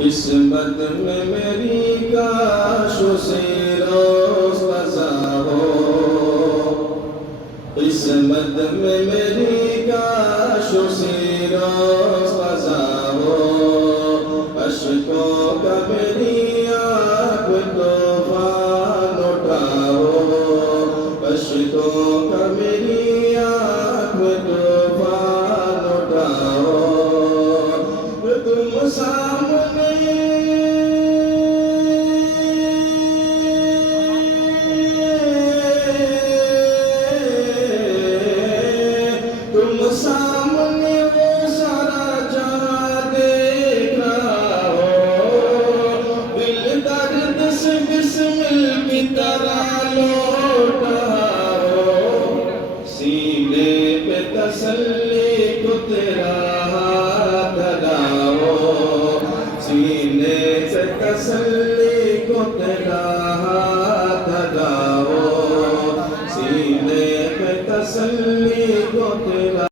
قسمت میں میری کاش اسی روز قضا ہو، قسمت میں میری کاش اسی روز قضا ہو، اشکوں کا میری آنکھ میں طوفان اٹھاؤ، اشکوں کا میری آنکھ میں طوفان اٹھاؤ، تم سامنے وہ سارا جہاں دیکھ رہا ہو، دل درد سے بسمل کی طرح لوٹ رہا ہو، سینے پہ تسلی کو تیرا ہاتھ لگاؤ، سینے سے تسلی کو تیرا ہاتھ لگاؤ، سینے پہ تسلی کو تیرا